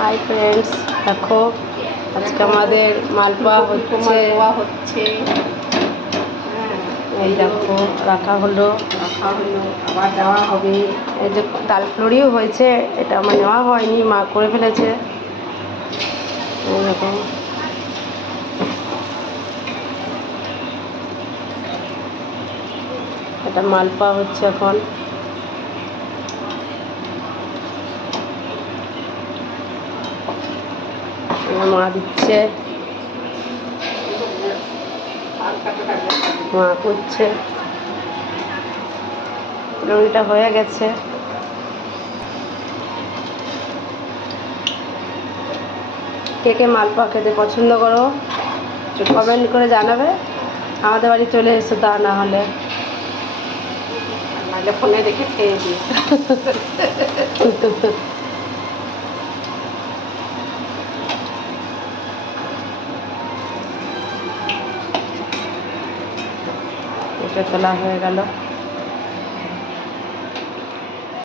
Hi friends দেখো আজকে আমাদের মালপোয়া হচ্ছে। হচ্ছে। হ্যাঁ এই দেখো রাখা হলো। রাখা হলো আবার দেওয়া হবে। এই যে তাল ফুলুরিও হয়েছে এটা আমার নেওয়া হয়নি মা করে ফেলেছে। দেখো। এটা মালপোয়া হচ্ছে এখন। আমার মা দিচ্ছে। মা করছে। ফুলুরিটা হয়ে গেছে। কে কে মালপোয়া খেতে পছন্দ করো কমেন্ট করে জানাবে। আমাদের বাড়ি চলে এসো তা না হলে। নাহলে ফোনে দেখে খেয়ে দিই তোলা হয়ে গেল।